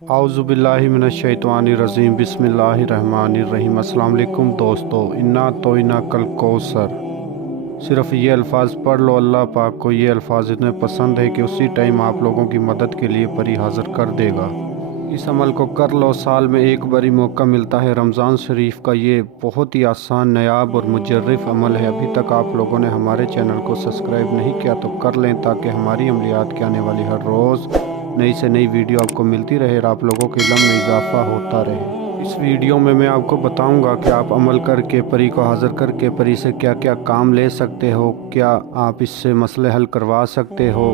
आउज़ुबिल्लाहि मिनश्शैतानिर्रजीम बिस्मिल्लाहिर्रहमानिर्रहीम। अस्सलाम वालेकुम दोस्तों, इन्ना तो इन्ना कल कौसर। सिर्फ़ ये अल्फ़ाज़ पढ़ लो, अल्लाह पाक को ये अल्फ़ाज़ इतने पसंद है कि उसी टाइम आप लोगों की मदद के लिए परी हाज़िर कर देगा। इस अमल को कर लो, साल में एक बारी मौका मिलता है। रमज़ान शरीफ का ये बहुत ही आसान, नायाब और मुजर्रफ अमल है। अभी तक आप लोगों ने हमारे चैनल को सब्सक्राइब नहीं किया तो कर लें, ताकि हमारी अमलियात के आने वाली हर रोज़ नई से नई वीडियो आपको मिलती रहे और आप लोगों के इल्म में इजाफ़ा होता रहे। इस वीडियो में मैं आपको बताऊंगा कि आप अमल करके, परी को हाज़िर करके परी से क्या क्या काम ले सकते हो, क्या आप इससे मसले हल करवा सकते हो,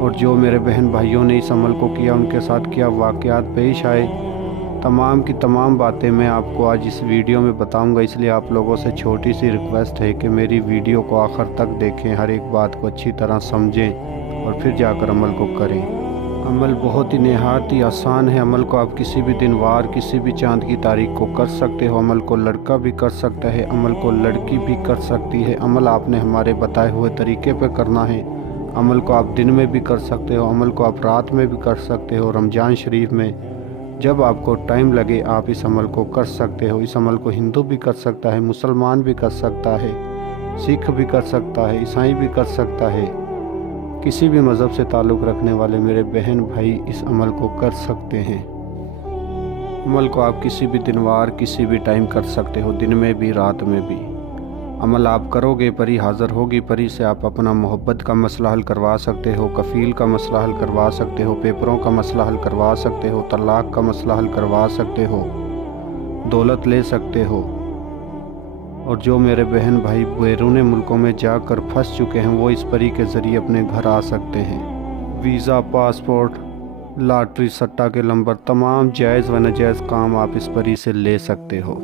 और जो मेरे बहन भाइयों ने इस अमल को किया उनके साथ क्या वाक़यात पेश आए, तमाम की तमाम बातें मैं आपको आज इस वीडियो में बताऊंगा। इसलिए आप लोगों से छोटी सी रिक्वेस्ट है कि मेरी वीडियो को आखिर तक देखें, हर एक बात को अच्छी तरह समझें और फिर जाकर अमल को करें। अमल बहुत ही नहायत ही आसान है। अमल को आप किसी भी दिन वार, किसी भी चाँद की तारीख को कर सकते हो। अमल को लड़का भी कर सकता है, अमल को लड़की भी कर सकती है। अमल आपने हमारे बताए हुए तरीके पर करना है। अमल को आप दिन में भी कर सकते हो, अमल को आप रात में भी कर सकते हो। रमज़ान शरीफ में जब आपको टाइम लगे आप इस अमल को कर सकते हो। इस अमल को हिंदू भी कर सकता है, मुसलमान भी कर सकता है, सिख भी कर सकता है, ईसाई भी कर सकता है। किसी भी मज़हब से ताल्लुक़ रखने वाले मेरे बहन भाई इस अमल को कर सकते हैं। अमल को आप किसी भी दिन वार, किसी भी टाइम कर सकते हो, दिन में भी रात में भी। अमल आप करोगे, परी हाज़िर होगी। परी से आप अपना मोहब्बत का मसला हल करवा सकते हो, कफ़ील का मसला हल करवा सकते हो, पेपरों का मसला हल करवा सकते हो, तलाक़ का मसला हल करवा सकते हो, दौलत ले सकते हो। और जो मेरे बहन भाई बैरून मुल्कों में जाकर फंस चुके हैं वो इस परी के ज़रिए अपने घर आ सकते हैं। वीज़ा, पासपोर्ट, लॉटरी, सट्टा के नंबर, तमाम जायज़ व नाजायज़ काम आप इस परी से ले सकते हो।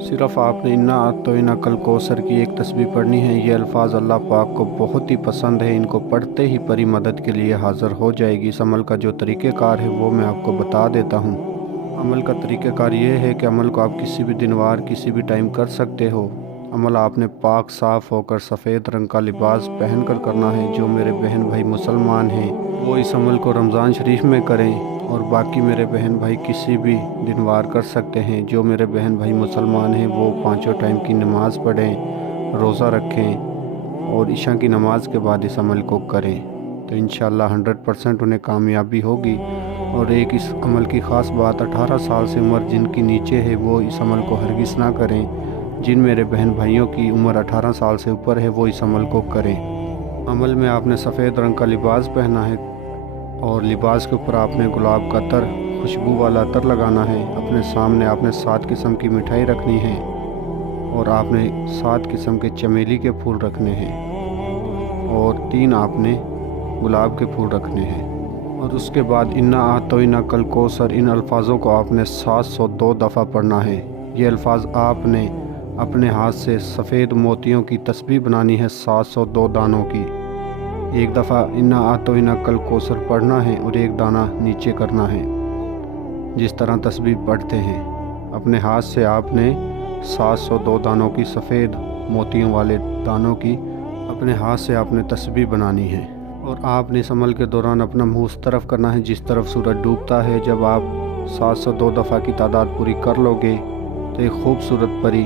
सिर्फ़ आपने इन्ना तो इन्ना कल कौसर की एक तस्बीह पढ़नी है। ये अल्फ़ाज़ अल्लाह पाक को बहुत ही पसंद है। इनको पढ़ते ही परी मदद के लिए हाज़िर हो जाएगी। इस अमल का जो तरीक़ेकार है वो मैं आपको बता देता हूँ। अमल का तरीक़ेकार ये है कि अमल को आप किसी भी दिन वार, किसी भी टाइम कर सकते हो। अमल आपने पाक साफ़ होकर सफ़ेद रंग का लिबास पहन कर करना है। जो मेरे बहन भाई मुसलमान हैं वो इस अमल को रमज़ान शरीफ में करें, और बाकी मेरे बहन भाई किसी भी दिन वार कर सकते हैं। जो मेरे बहन भाई मुसलमान हैं वो पाँचों टाइम की नमाज़ पढ़ें, रोज़ा रखें और इशा की नमाज़ के बाद इस अमल को करें, तो इंशाअल्लाह 100% उन्हें कामयाबी होगी। और एक इस अमल की ख़ास बात, 18 साल से उम्र जिनकी नीचे है वो इस अमल को हरगिज़ ना करें। जिन मेरे बहन भाइयों की उम्र 18 साल से ऊपर है वो इस अमल को करें। अमल में आपने सफ़ेद रंग का लिबास पहना है और लिबास के ऊपर आपने गुलाब का अतर, खुशबू वाला अतर लगाना है। अपने सामने आपने 7 किस्म की मिठाई रखनी है और आपने 7 किस्म के चमेली के फूल रखने हैं और 3 आपने गुलाब के फूल रखने हैं। और उसके बाद इन्ना आतोइना कल कौसर, इन अल्फाज़ों को आपने 702 दफ़ा पढ़ना है। ये अल्फाज आपने अपने हाथ से सफ़ेद मोतियों की तस्बीह बनानी है, 702 दानों की। एक दफ़ा इन्ना आतोइना कल कौसर पढ़ना है और एक दाना नीचे करना है, जिस तरह तस्बीह पढ़ते हैं। अपने हाथ से आपने 702 दानों की, सफ़ेद मोतियों वाले दानों की अपने हाथ से आपने तस्बीह बनानी है। और आपने इस अमल के दौरान अपना मुँह उस तरफ करना है जिस तरफ सूरज डूबता है। जब आप 702 दफ़ा की तादाद पूरी कर लोगे तो एक खूबसूरत परी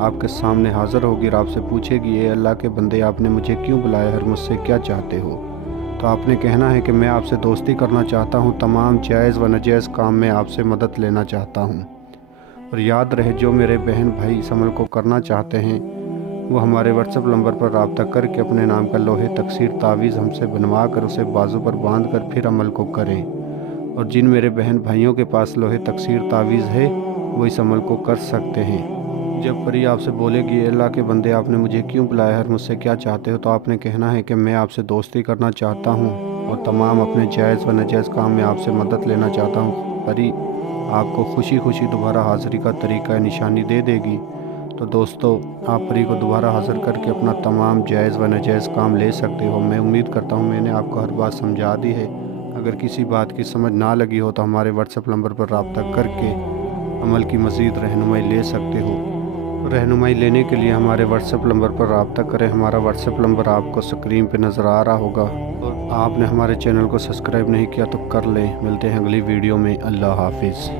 आपके सामने हाज़िर होगी और आपसे पूछेगी, ए अल्लाह के बंदे, आपने मुझे क्यों बुलाया है, मुझसे क्या चाहते हो? तो आपने कहना है कि मैं आपसे दोस्ती करना चाहता हूँ, तमाम जायज़ व नाजायज़ काम में आपसे मदद लेना चाहता हूँ। और याद रहे, जो मेरे बहन भाई इस अमल को करना चाहते हैं वो हमारे व्हाट्सएप नंबर पर रब्ता करके अपने नाम का लोहे तकसीर तावीज़ हमसे बनवा कर उसे बाजू पर बांध कर फिर अमल को करें। और जिन मेरे बहन भाइयों के पास लोहे तकसीर तावीज़ है वो इस अमल को कर सकते हैं। जब परी आपसे बोलेगी, अल्लाह के बंदे, आपने मुझे क्यों बुलाया है, मुझसे क्या चाहते हो, तो आपने कहना है कि मैं आपसे दोस्ती करना चाहता हूँ और तमाम अपने जायज़ व नाजायज़ काम में आपसे मदद लेना चाहता हूँ। परी आपको खुशी खुशी दोबारा हाज़िरी का तरीका निशानी दे देगी। तो दोस्तों, आप परी को दोबारा हाज़िर करके अपना तमाम जायज़ व नाजायज़ काम ले सकते हो। मैं उम्मीद करता हूँ मैंने आपको हर बात समझा दी है। अगर किसी बात की समझ ना लगी हो तो हमारे व्हाट्सएप नंबर पर रब्ता करके अमल की मज़ीद रहनुमाई ले सकते हो। रहनुमाई लेने के लिए हमारे व्हाट्सएप नंबर पर रब्ता करें। हमारा व्हाट्सएप नंबर आपको स्क्रीन पर नज़र आ रहा होगा। और آپ نے ہمارے چینل کو سبسکرائب نہیں کیا تو کر لیں۔ ملتے ہیں اگلی ویڈیو میں۔ اللہ حافظ۔